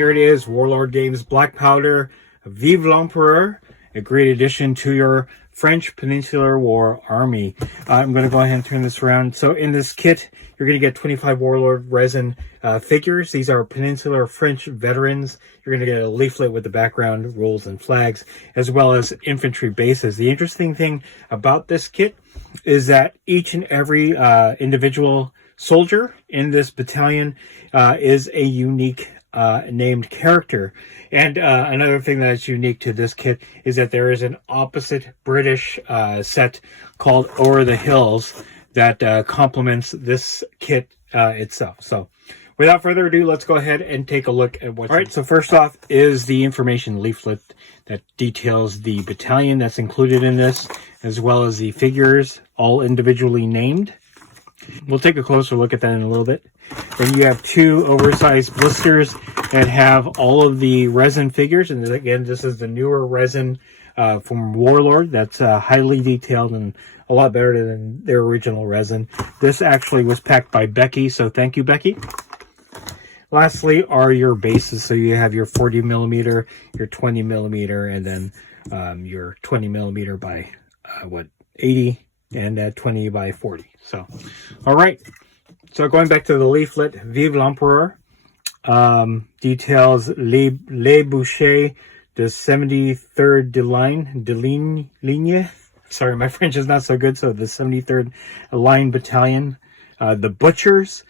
here it is, Warlord Games Black Powder, Vive l'Empereur, a great addition to your French Peninsular War Army. I'm going to go ahead and turn this around. So in this kit, you're going to get 25 Warlord resin figures. These are Peninsular French veterans. You're going to get a leaflet with the background, rules, and flags, as well as infantry bases. The interesting thing about this kit is that each and every individual soldier in this battalion is a unique named character. And another thing that is unique to this kit is that there is an opposite British set called Over the Hills that complements this kit itself. So without further ado, let's go ahead and take a look at what's... All right, so first off is the information leaflet that details the battalion that's included in this, as well as the figures, all individually named. We'll take a closer look at that in a little bit. Then you have two oversized blisters that have all of the resin figures. And again, this is the newer resin from Warlord that's highly detailed and a lot better than their original resin. This actually was packed by Becky, so thank you, Becky. Lastly are your bases. So you have your 40 millimeter, your 20 millimeter, and then your 20 millimeter by 80 and 20 by 40. So, all right. So going back to the leaflet, Vive l'Empereur details les Bouchers de 73rd de ligne. Sorry, my French is not so good. So the 73rd Line Battalion, the Butchers.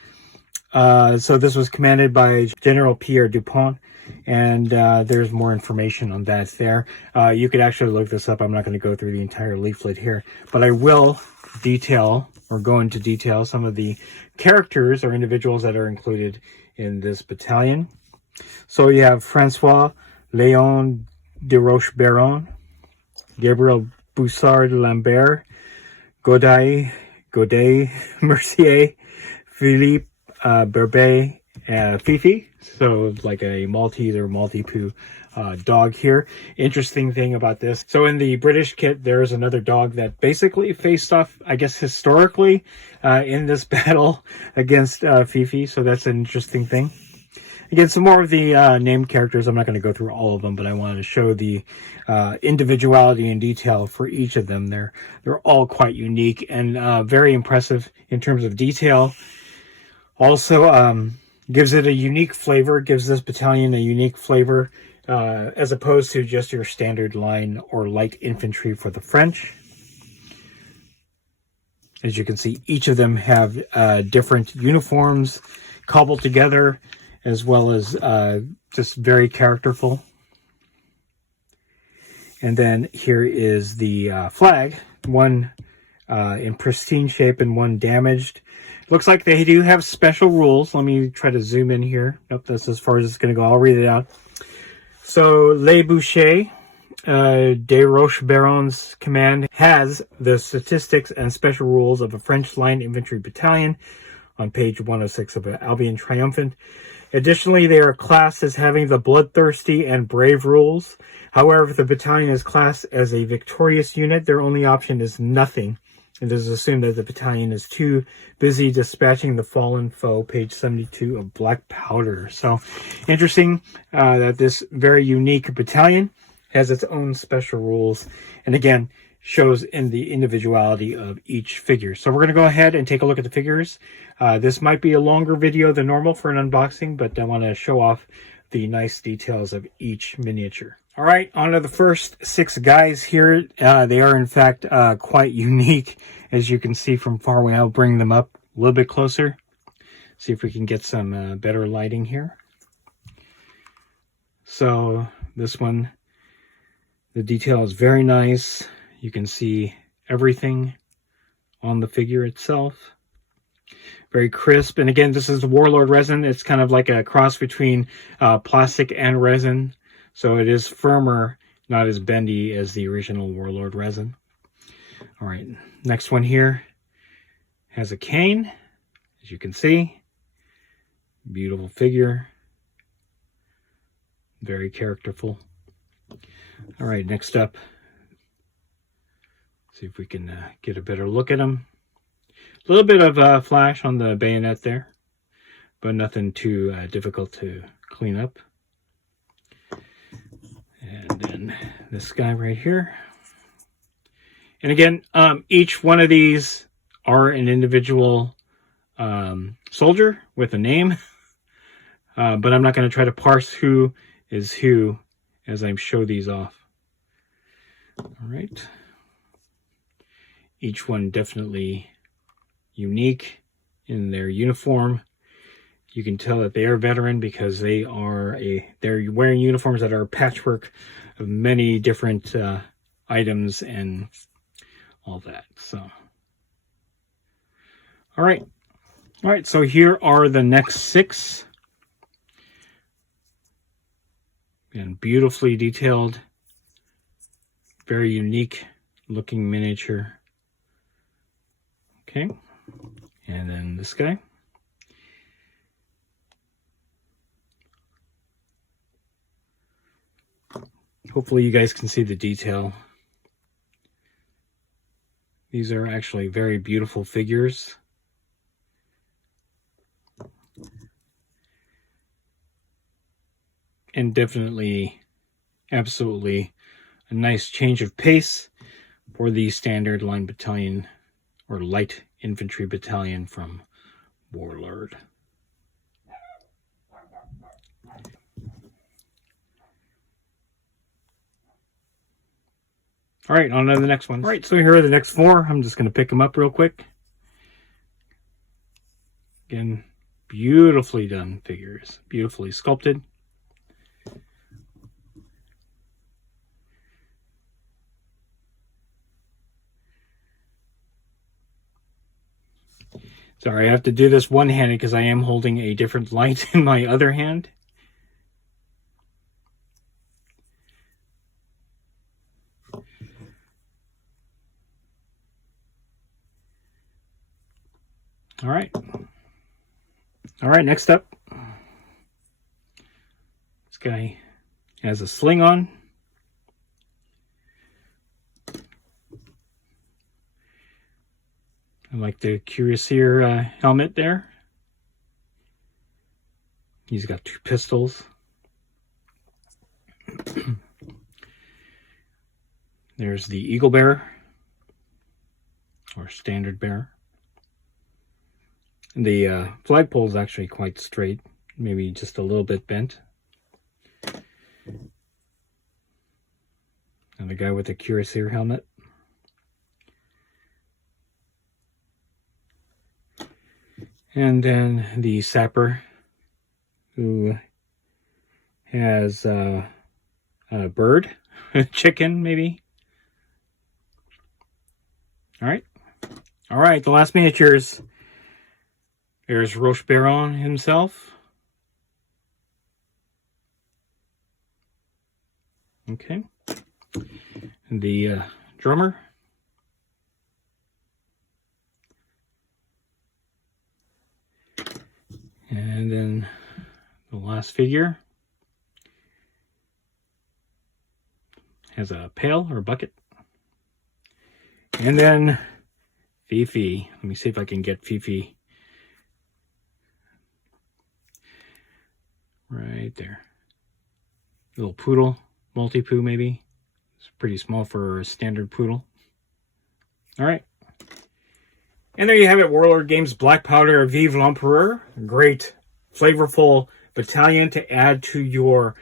So this was commanded by General Pierre Dupont, and there's more information on that there. You could actually look this up. I'm not going to go through the entire leaflet here, but I will detail or go into detail some of the characters or individuals that are included in this battalion. So you have Francois Léon de Roche-Baron, Gabriel Bouchard Lambert, Godet, Mercier, Philippe Berbet, Fifi. So like a Maltese or Maltipoo dog here. Interesting thing about this. So in the British kit, there's another dog that basically faced off, I guess, historically in this battle against Fifi. So that's an interesting thing. Again, some more of the named characters. I'm not going to go through all of them, but I wanted to show the individuality and detail for each of them. They're all quite unique and very impressive in terms of detail. Also, gives it a unique flavor, gives this battalion a unique flavor as opposed to just your standard line or light infantry for the French. As you can see, each of them have different uniforms cobbled together, as well as just very characterful. And then here is the flag, one in pristine shape and one damaged. Looks like they do have special rules. Let me try to zoom in here. Nope, that's as far as it's going to go. I'll read it out. So, Les Bouchers de Roche-Baron's command has the statistics and special rules of a French line infantry battalion on page 106 of Albion Triumphant. Additionally, they are classed as having the bloodthirsty and brave rules. However, if the battalion is classed as a victorious unit, their only option is nothing. It is assumed that the battalion is too busy dispatching the fallen foe, page 72 of Black Powder. So, interesting that this very unique battalion has its own special rules. And again, shows in the individuality of each figure. So we're going to go ahead and take a look at the figures. This might be a longer video than normal for an unboxing, but I want to show off the nice details of each miniature. All right, on to the first 6 guys here. They are, in fact, quite unique, as you can see from far away. I'll bring them up a little bit closer. See if we can get some better lighting here. So this one, the detail is very nice. You can see everything on the figure itself. Very crisp. And again, this is the Warlord resin. It's kind of like a cross between plastic and resin. So it is firmer, not as bendy as the original Warlord resin. All right, next one here has a cane, as you can see. Beautiful figure. Very characterful. All right, next up. See if we can get a better look at him. A little bit of flash on the bayonet there, but nothing too difficult to clean up. And then this guy right here. And again, each one of these are an individual soldier with a name. But I'm not going to try to parse who is who as I show these off. All right. Each one definitely unique in their uniform. You can tell that they are veteran because they're wearing uniforms that are a patchwork of many different items and all that. So, all right. So here are the next 6. And beautifully detailed, very unique looking miniature. Okay, and then this guy. Hopefully you guys can see the detail. These are actually very beautiful figures. And definitely, absolutely a nice change of pace for the standard line battalion or light infantry battalion from Warlord. All right, on to the next one. All right, so here are the next 4. I'm just going to pick them up real quick. Again, beautifully done figures, beautifully sculpted. Sorry, I have to do this one-handed because I am holding a different light in my other hand. All right. All right, next up. This guy has a sling on. I like the cuirassier helmet there. He's got 2 pistols. There's the eagle bearer, or standard bearer. The flagpole is actually quite straight, maybe just a little bit bent. And the guy with the cuirassier helmet. And then the sapper, who has a bird, a chicken maybe. All right, the last miniatures. There's Roche Baron himself. Okay. The drummer. And then the last figure has a pail or a bucket. And then Fifi. Let me see if I can get Fifi right there. Little poodle, multi-poo maybe. It's pretty small for a standard poodle. All right. And there you have it, Warlord Games Black Powder Vive l'Empereur. Great, flavorful battalion to add to your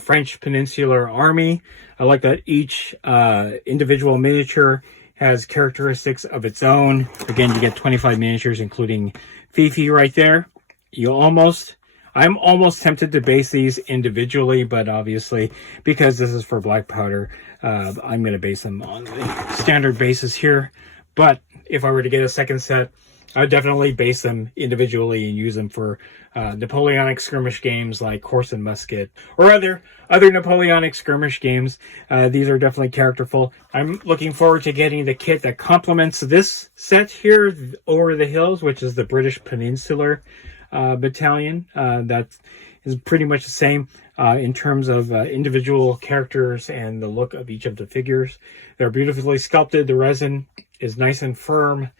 French Peninsular Army. I like that each individual miniature has characteristics of its own. Again, you get 25 miniatures, including Fifi right there. I'm almost tempted to base these individually, but obviously, because this is for Black Powder, I'm going to base them on the standard basis here. But if I were to get a second set, I would definitely base them individually and use them for Napoleonic skirmish games like Horse and Musket or other Napoleonic skirmish games. These are definitely characterful. I'm looking forward to getting the kit that complements this set here, Over the Hills, which is the British Peninsular Battalion. That is pretty much the same in terms of individual characters and the look of each of the figures. They're beautifully sculpted. The resin is nice and firm.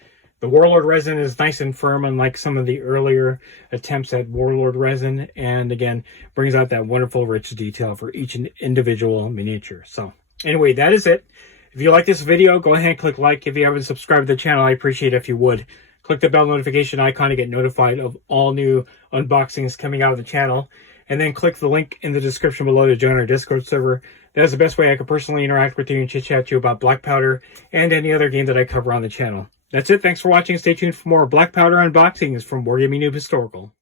The Warlord resin is nice and firm, unlike some of the earlier attempts at Warlord resin, and again, brings out that wonderful rich detail for each individual miniature. So anyway, that is it. If you like this video, go ahead and click like. If you haven't subscribed to the channel, I appreciate it if you would. Click the bell notification icon to get notified of all new unboxings coming out of the channel. And then click the link in the description below to join our Discord server. That is the best way I could personally interact with you and chit-chat to you about Black Powder and any other game that I cover on the channel. That's it. Thanks for watching. Stay tuned for more Black Powder unboxings from Wargaming Noob Historical.